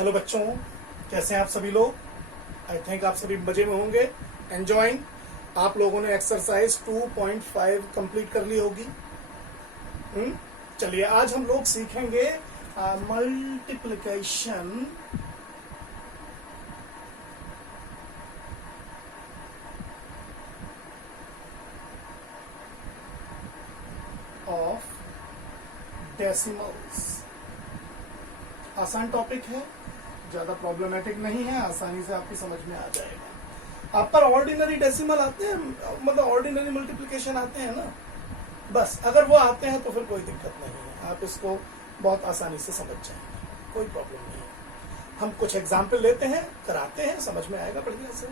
Hello बच्चों, कैसे हैं आप सभी लोग। आई थिंक आप सभी मजे में होंगे, एंजॉइंग। आप लोगों ने एक्सरसाइज 2.5 कंप्लीट कर ली होगी। चलिए आज हम लोग सीखेंगे मल्टीप्लिकेशन ऑफ डेसिमल्स। आसान टॉपिक है, ज्यादा प्रॉब्लमेटिक नहीं है, आसानी से आपकी समझ में आ जाएगा। आप पर ऑर्डिनरी डेसिमल आते हैं, मतलब ऑर्डिनरी मल्टीप्लिकेशन आते हैं ना, बस अगर वो आते हैं तो फिर कोई दिक्कत नहीं है, आप इसको बहुत आसानी से समझ जाएंगे, कोई प्रॉब्लम नहीं है। हम कुछ एग्जाम्पल लेते हैं, कराते हैं, समझ में आएगा बढ़िया से।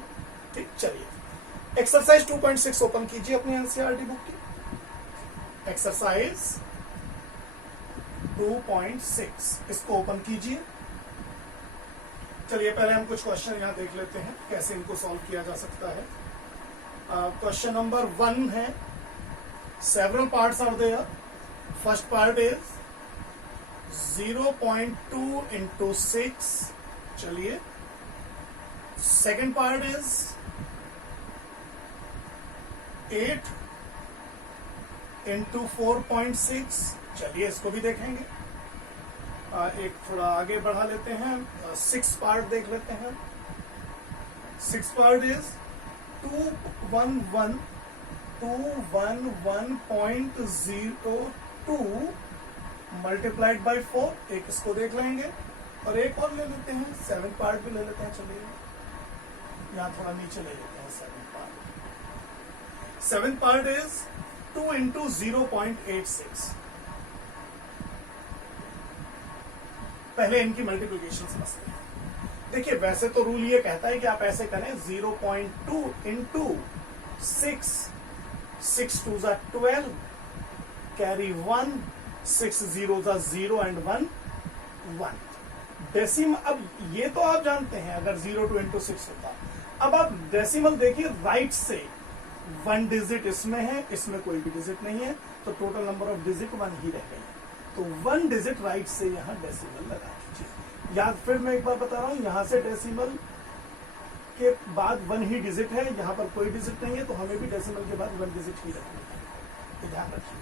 ठीक, चलिए एक्सरसाइज 2.6 ओपन कीजिए अपनी एनसीईआरटी बुक की। एक्सरसाइज 2.6 इसको ओपन कीजिए। चलिए पहले हम कुछ क्वेश्चन यहां देख लेते हैं कैसे इनको सॉल्व किया जा सकता है। क्वेश्चन नंबर 1 है, several parts are there. First part is 0.2 into 6। चलिए सेकेंड पार्ट इज 8 into 4.6। चलिए इसको भी देखेंगे। एक थोड़ा आगे बढ़ा लेते हैं, 6 पार्ट देख लेते हैं। 6 पार्ट इज 211.02 मल्टीप्लाइड बाई 4। एक इसको देख लेंगे और एक और ले लेते हैं, 7 पार्ट भी ले लेते हैं। चलिए यहां थोड़ा नीचे ले लेते हैं 7 पार्ट। 7 part is 2 into 0.86। पहले इनकी मल्टीप्लिकेशन समझते हैं। देखिए वैसे तो रूल ये कहता है कि आप ऐसे करें 0.2 into 6, 6 2s are 12, carry 1, 6 zeros are 0 and 1 1। Decimal, अब ये तो आप जानते हैं अगर 0 into 6 होता। अब आप डेसिमल देखिए राइट से, 1 डिजिट इसमें है, इसमें कोई भी डिजिट नहीं है, तो टोटल नंबर ऑफ डिजिट 1 ही रह गई। तो 1 डिजिट राइट से यहां डेसिमल लगा दीजिए। याद, फिर मैं एक बार बता रहा हूं, यहां से डेसिमल के बाद 1 ही डिजिट है, यहां पर कोई डिजिट नहीं है, तो हमें भी डेसिमल के बाद 1 डिजिट ही रखना है, ध्यान रखिए।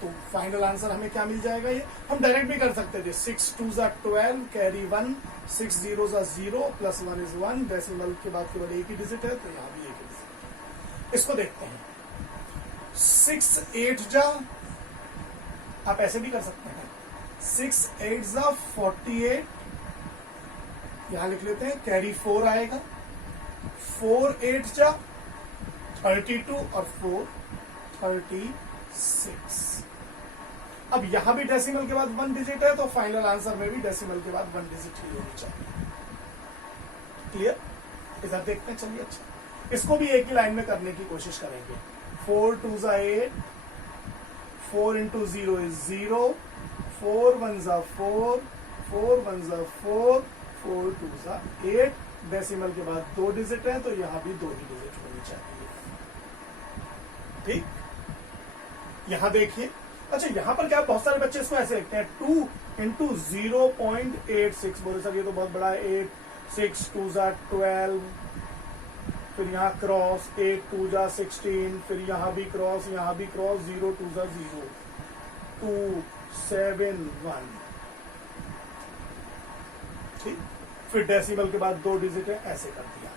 तो फाइनल आंसर हमें क्या मिल जाएगा, ये हम डायरेक्ट भी कर सकते थे। 6 2s are 12, carry 1, 6 zeros are 0, plus 1 is 1। Decimal के बाद केवल एक ही डिजिट है, तो यहां भी एक ही डिजिट। इसको देखते हैं, 6 8 जा, आप ऐसे भी कर सकते हैं, 6 8 जा 48, यहां लिख लेते हैं, कैरी 4 आएगा, 4 8 जा 32 और 4 36। अब यहां भी डेसिमल के बाद 1 डिजिट है, तो फाइनल आंसर में भी डेसिमल के बाद 1 डिजिट ही होनी चाहिए। क्लियर? इधर देखते हैं। चलिए अच्छा, इसको भी एक ही लाइन में करने की कोशिश करेंगे। 4 2s are 8, 4 into 0 is 0, 4 1s are 4, 4 1s are 4, 4 2s are 8। Decimal के बाद 2 डिजिट है, तो यहां भी 2 ही डिजिट होनी चाहिए। ठीक, यहां देखिए। अच्छा, यहां पर क्या बहुत सारे बच्चे इसको ऐसे लिखते हैं, 2 into 0.86। बोले सर ये तो बहुत बड़ा है, 8 6 2s are 12, फिर यहाँ क्रॉस 8 2s are 16, फिर यहाँ भी क्रॉस, यहाँ भी क्रॉस, 0 2s are 0, 2 7 1। ठीक, फिर डेसिमल के बाद 2 डिजिट है, ऐसे कर दिया।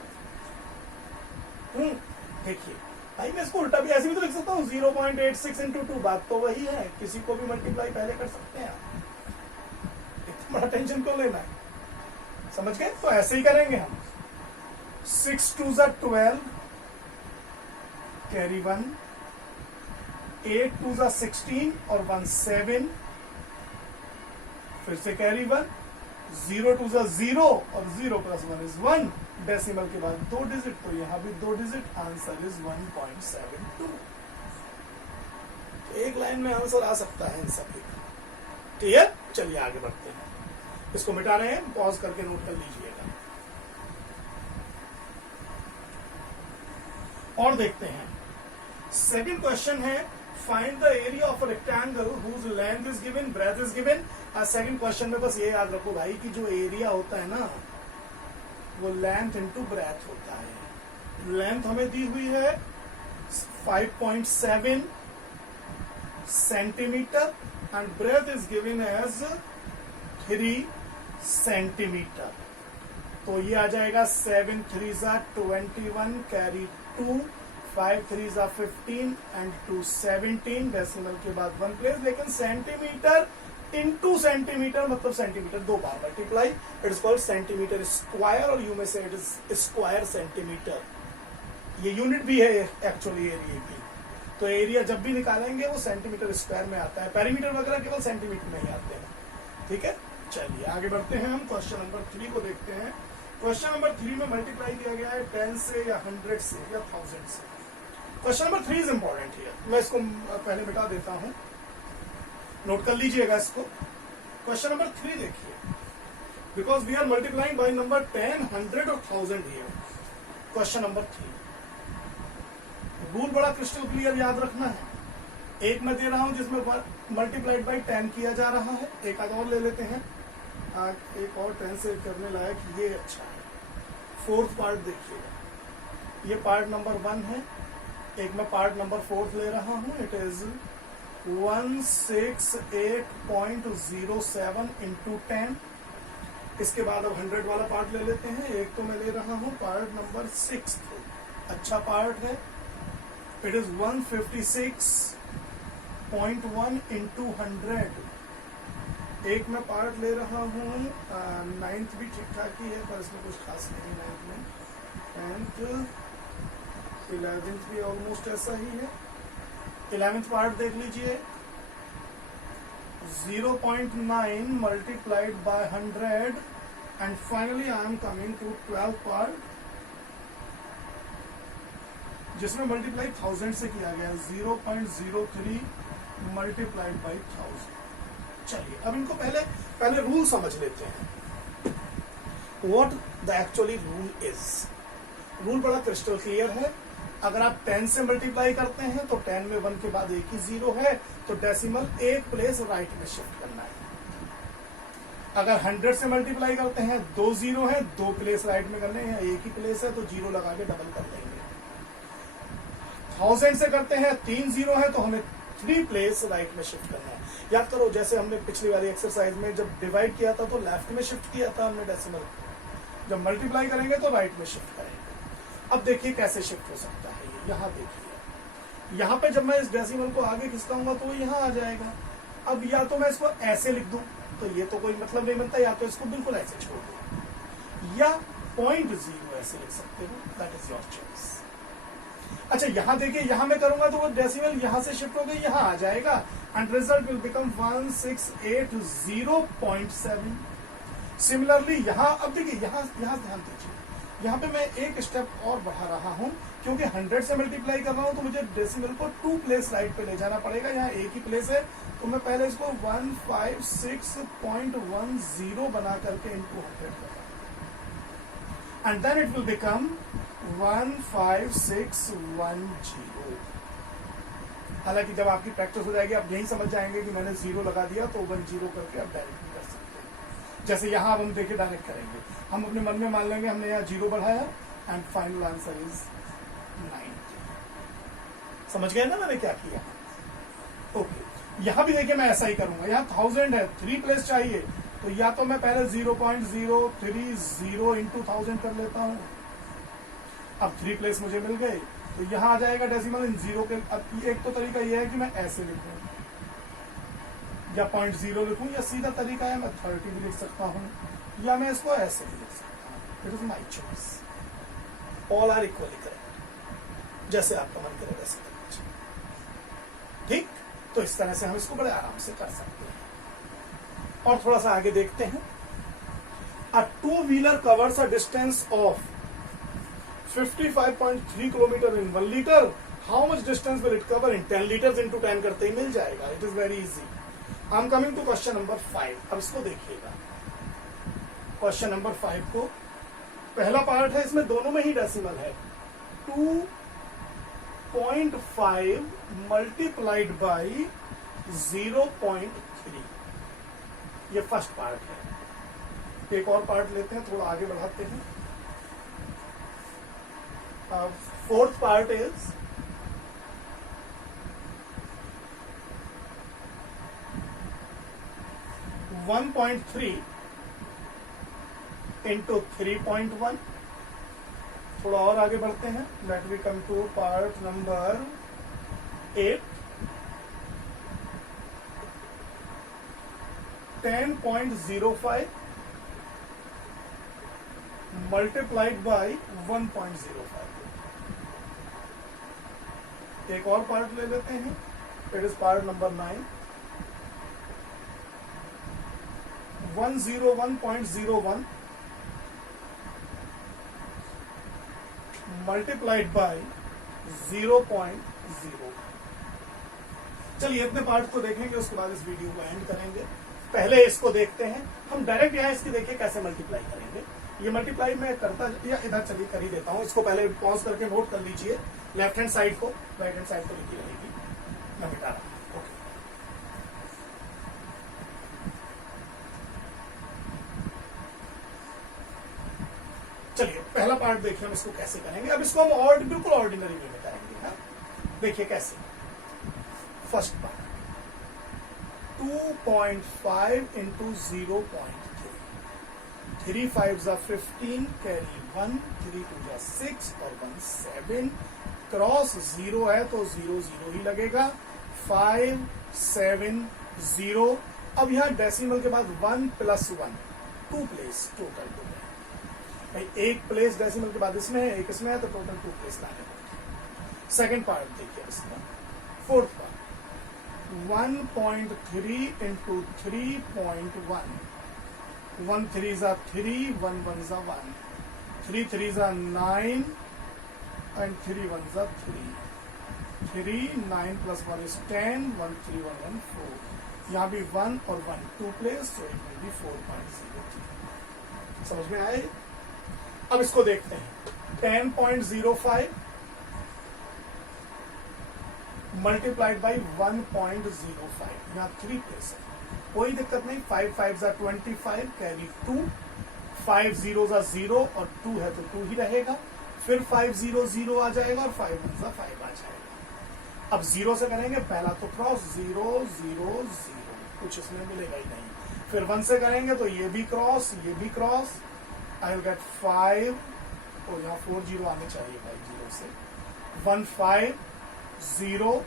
देखिए भाई, मैं इसको उल्टा भी ऐसे भी तो लिख सकता हूँ, 0.86 into 2। बात तो वही है, किसी को भी मल्टीप्लाई पहले कर सकते हैं आप, इतना बड़ा टेंशन क्यों लेना है, समझ गए। तो ऐसे ही करेंगे हम, 6 2s are 12, carry 1, 8 2s are 16 और 1 7, फिर से कैरी 1, 0 2s are 0 और 0 प्लस 1 is 1। डेसिमल के बाद 2 डिजिट, तो यहां भी 2 डिजिट, आंसर इज 1.72। एक लाइन में आंसर आ सकता है इन सभी का। क्लियर? चलिए आगे बढ़ते हैं, इसको मिटा रहे हैं, पॉज करके नोट कर लीजिएगा और देखते हैं। सेकंड क्वेश्चन है find the area of a rectangle whose length is given, breadth is given. Second question में बस ये याद रखो भाई कि जो एरिया होता है ना वो लेंथ इंटू ब्रेथ होता है। लेंथ हमें दी हुई है 5.7 centimetre and breadth is given as 3 centimetre. तो ये आ जाएगा 7 3 21 कैरी 2, 5 3 15 एंड 2 17, डेसिमल के बाद 1 प्लेस। लेकिन सेंटीमीटर इंटू सेंटीमीटर मतलब centimetre 2 bar multiply, it is called centimetre square, और यू में से इट इज स्क्वायर सेंटीमीटर। ये यूनिट भी है एक्चुअली एरिया की। तो एरिया जब भी निकालेंगे वो सेंटीमीटर स्क्वायर में आता है, पेरीमीटर वगैरह केवल सेंटीमीटर में ही आते हैं। ठीक है, चलिए आगे बढ़ते हैं। हम क्वेश्चन नंबर 3 को देखते हैं। क्वेश्चन नंबर 3 में मल्टीप्लाई किया गया है 10 से या 100 से या 1000 से। क्वेश्चन नंबर 3 इज इंपॉर्टेंट है, मैं इसको पहले मिटा देता हूं, नोट कर लीजिएगा इसको। क्वेश्चन नंबर 3 देखिए, because we are multiplying by number 10, 100 और 1000 हियर। क्वेश्चन नंबर 3 रूल बड़ा क्रिस्टल क्लियर याद रखना है। एक मैं दे रहा हूं जिसमें मल्टीप्लाइड बाय 10 किया जा रहा है, एक आधा और ले लेते हैं। एक और 10 से करने लायक ये अच्छा है। फोर्थ पार्ट देखिएगा, ये पार्ट नंबर 1 है, एक मैं पार्ट नंबर 4 ले रहा हूं। It is 168.07 into 10। इसके बाद अब 100 वाला पार्ट ले लेते हैं। एक तो मैं ले रहा हूं पार्ट नंबर 6, अच्छा पार्ट है। It is 156.1 into 100। एक मैं पार्ट ले रहा हूं 9th भी ठीक ठाक ही है, पर इसमें कुछ खास नहीं। 9th में 10th 11th भी ऑलमोस्ट ऐसा ही है। 11th पार्ट देख लीजिए, 0.9 multiplied by 100 and finally I am coming to 12th part जिसमें मल्टीप्लाई 1000 से किया गया, 0.03 मल्टीप्लाइड बाय 1000। चलिए अब इनको पहले रूल समझ लेते हैं, what the actually rule is. Rule बड़ा क्रिस्टल क्लियर है। अगर आप 10 से मल्टीप्लाई करते हैं तो 10 में 1 के बाद एक ही 0 है, तो डेसिमल एक प्लेस राइट में शिफ्ट करना है। अगर 100 से मल्टीप्लाई करते हैं 2 0 है, 2 प्लेस राइट में करने हैं, एक ही प्लेस है तो 0 लगा के डबल कर लेंगे। 1000 से करते हैं 3 0 है तो हमें 3 प्लेस राइट में शिफ्ट करना है। याद करो जैसे हमने पिछली वाली एक्सरसाइज में जब डिवाइड किया था तो लेफ्ट में शिफ्ट किया था हमने डेसिमल, जब मल्टीप्लाई करेंगे तो राइट में शिफ्ट करेंगे। अब देखिए कैसे शिफ्ट हो सकता है ये, यहाँ देखिए, यहाँ पे जब मैं इस डेसिमल को आगे खिसकाऊंगा तो वो यहाँ आ जाएगा। अब या तो मैं इसको ऐसे लिख दूं तो ये तो कोई मतलब नहीं बनता, या तो इसको बिल्कुल ऐसे छोड़ दूं, या 0.0 ऐसे लिख सकते हो, दैट इज योर चॉइस। अच्छा यहाँ देखिए, यहाँ मैं करूंगा तो वो डेसिमल यहाँ से शिफ्ट हो गई, यहाँ आ जाएगा and result will become 1680.7। Similarly यहाँ, अब देखिए यहाँ ध्यान दीजिए, यहाँ पे मैं एक स्टेप और बढ़ा रहा हूं, क्योंकि 100 से मल्टीप्लाई कर रहा हूं तो मुझे डेसिमल को 2 प्लेस राइट पे ले जाना पड़ेगा। यहाँ एक ही प्लेस है तो मैं पहले इसको 156.10 बना करके इंटू 100 कर रहा हूं and then it will become 15610। हालांकि जब आपकी प्रैक्टिस हो जाएगी आप यही समझ जाएंगे कि मैंने 0 लगा दिया तो 10 करके आप डायरेक्ट भी कर सकते हैं। जैसे यहाँ अब हम देखिए डायरेक्ट करेंगे, हम अपने मन में मान लेंगे हमने यहाँ 0 बढ़ाया एंड फाइनल आंसर इज 90। समझ गए ना मैंने क्या किया? ओके, यहाँ भी देखिए मैं ऐसा ही करूंगा। यहाँ 1000 है, 3 प्लेस चाहिए, तो या तो मैं पहले 0.030 इंटू 1000 कर लेता हूँ। अब 3 प्लेस मुझे मिल गए तो यहाँ आ जाएगा डेसिमल इन 0 के। अब एक तो तरीका यह है कि मैं ऐसे लिखूं या 0.0 लिखूं, या सीधा तरीका है मैं 30 भी लिख सकता हूं, या मैं इसको ऐसे भी लिख सकता हूं। It is my choice, all are equally correct, जैसे आपका मन करे वैसे करना चाहिए। ठीक, तो इस तरह से हम इसको बड़े आराम से कर सकते हैं। और थोड़ा सा आगे देखते हैं। अ 2-व्हीलर covers a distance of 55.3 kilometre in 1 litre. How much distance will it cover in 10 litres into 10 करते ही मिल जाएगा। It is very easy. I am coming to question number 5। अब इसको देखिएगा, क्वेश्चन नंबर 5 को पहला पार्ट है, इसमें दोनों में ही डेसिमल है। 2 0.5 मल्टीप्लाइड बाई 0.3। ये फर्स्ट पार्ट है। एक और पार्ट लेते हैं, थोड़ा आगे बढ़ाते हैं। Fourth part is 1.3 into 3.1। थोड़ा और आगे बढ़ते हैं। Let we come to part number 8। 10.05 multiplied by 1.05। एक और पार्ट ले लेते हैं। It is part number 9। 101.01 multiplied by 0.0। चलिए इतने पार्ट को देखेंगे, उसके बाद इस वीडियो को एंड करेंगे। पहले इसको देखते हैं। हम डायरेक्ट यहां इसकी देखिए कैसे मल्टीप्लाई करेंगे। ये मल्टीप्लाई मैं करता या इधर चलिए कर ही देता हूं। इसको पहले पॉज करके नोट कर लीजिए। लेफ्ट हैंड साइड को, राइट हैंड साइड को लिखी रहेगी। मैं मिटा रहा हूं। ओके, चलिए पहला पार्ट देखिए हम इसको कैसे करेंगे। अब इसको हम बिल्कुल ऑर्डिनरी वे में करेंगे। हाँ? देखिए कैसे। First part 2.5 into 0.3। 3 5 15 कैरी 1, 3 2 6 और 1 7। क्रॉस 0 है तो 0 0 ही लगेगा। 5 7 0। अब यहां डेसिमल के बाद 1 + 1 2 प्लेस टोटल हो गए। एक प्लेस डेसिमल के बाद इसमें है, एक इसमें है, तो टोटल 2 प्लेस लाने पड़ेंगे। सेकेंड पार्ट देखिए इसका। Fourth part 1.3 into 3.1। 1 3 3, 1 1 1, 3 3 9 and 3 1 3। 3 9 + 1 is 10, 1 3 1 1 4। यहाँ भी 1 और 1 2 प्लेस, तो इट विल बी 4.03। समझ में आए? अब इसको देखते हैं। 10.05 मल्टीप्लाइड बाई 1.05। यहाँ 3 प्लेस है, कोई दिक्कत नहीं। 5 5 25 कैरी 2। 5 0 0 और 2 है तो 2 ही रहेगा। फिर 5 0 0 आ जाएगा और 5 1 5 आ जाएगा। अब 0 से करेंगे, पहला तो क्रॉस 0 0 0, कुछ इसमें मिलेगा ही नहीं। फिर 1 से करेंगे तो ये भी क्रॉस, ये भी क्रॉस। आई विल गेट 5 और यहाँ 4 0 आने चाहिए भाई 0 से। 1 5 0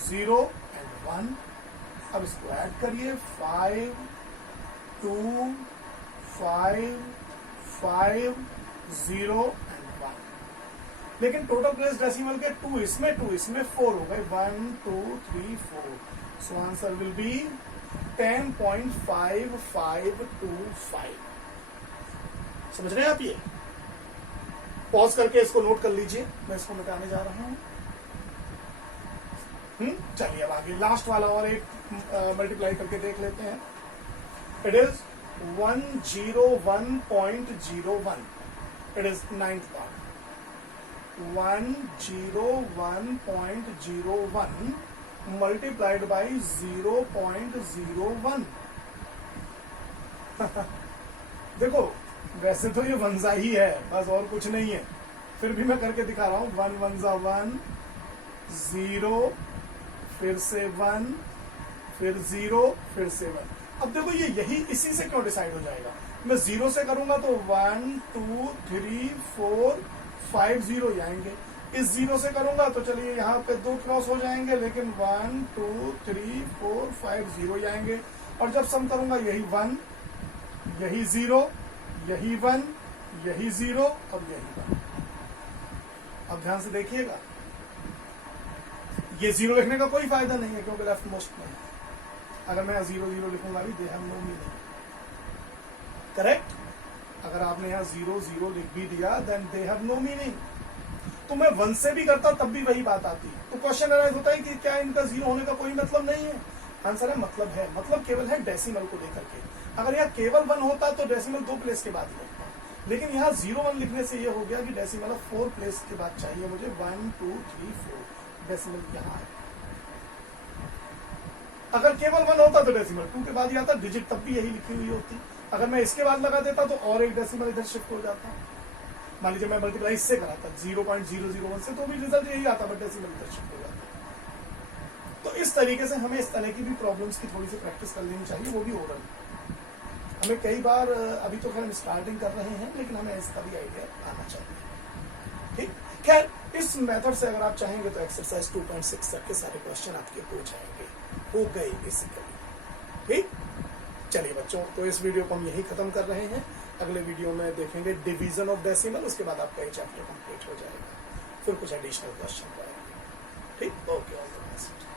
0 एंड 1। अब इसको ऐड करिए। 5 2 5 5 0 एंड 1। लेकिन टोटल प्लेस डेसिमल के 2 इसमें 2 इसमें 4 हो गए। 1 2 3 4। So answer will be 10.5525। समझ रहे हैं आप? ये पॉज करके इसको नोट कर लीजिए। मैं इसको मिटाने जा रहा हूं। चलिए अब आगे लास्ट वाला और एक मल्टीप्लाई करके देख लेते हैं। It is 101.01। It is 9th part. 101.01 multiplied by 0.01। देखो वैसे तो ये वंजा ही है, बस और कुछ नहीं है। फिर भी मैं करके दिखा रहा हूं। 1 1 1 0, फिर से 1, फिर 0, फिर से 1। अब देखो ये यही इसी से क्यों डिसाइड हो जाएगा। मैं 0 से करूंगा तो 1 2 3 4 5 0 आएंगे। इस 0 से करूंगा तो चलिए यहाँ पे 2 क्रॉस हो जाएंगे, लेकिन 1 2 3 4 5 0 आएंगे। और जब सम करूंगा यही 1, यही 0, यही 1, यही 0 और यही 1। अब ध्यान से देखिएगा, ये 0 लिखने का कोई फायदा नहीं है क्योंकि लेफ्ट मोस्ट में है। अगर मैं 0 0 लिखूंगा भी they have no meaning. Correct? अगर आपने यहाँ 0 0 लिख भी दिया then they have no meaning. तो मैं 1 से भी करता तब भी वही बात आती। तो क्वेश्चन अराइज होता है कि क्या इनका 0 होने का कोई मतलब नहीं है? आंसर है मतलब है। मतलब केवल है डेसिमल को लेकर के। अगर यहाँ केवल 1 होता तो डेसिमल 2 प्लेस के बाद ही लगता, लेकिन यहाँ 0 1 लिखने से ये हो गया कि डेसिमल 4 प्लेस के बाद चाहिए मुझे। 1 2 3 4। डेसिमल यहाँ है। अगर केवल 1 होता तो डेसिमल 2 के बाद ही आता, डिजिट तब भी यही लिखी हुई होती। अगर मैं इसके बाद लगा देता तो और एक डेसिमल इधर शिफ्ट हो जाता। मान लीजिए मैं मल्टीप्लाई इससे कराता 0.001 से, तो भी रिजल्ट यही आता, बट डेसिमल इधर शिफ्ट हो जाता। तो इस तरीके से हमें इस तरह की भी प्रॉब्लम्स की थोड़ी सी प्रैक्टिस कर लेनी चाहिए, वो भी ओरल। हमें कई बार, अभी तो खैर हम स्टार्टिंग कर रहे हैं, लेकिन हमें इसका भी आइडिया आना चाहिए। ठीक, खैर इस मेथड से अगर आप चाहेंगे तो एक्सरसाइज 2.6 तक के सारे क्वेश्चन आपके हो जाएंगे, हो गए बेसिकली। ठीक, चलिए बच्चों, तो इस वीडियो को हम यही खत्म कर रहे हैं। अगले वीडियो में देखेंगे डिवीजन ऑफ डेसिमल, उसके बाद आपका ये चैप्टर कंप्लीट हो जाएगा, फिर कुछ एडिशनल क्वेश्चन करेंगे। ठीक, ओके, ऑल द बेस्ट।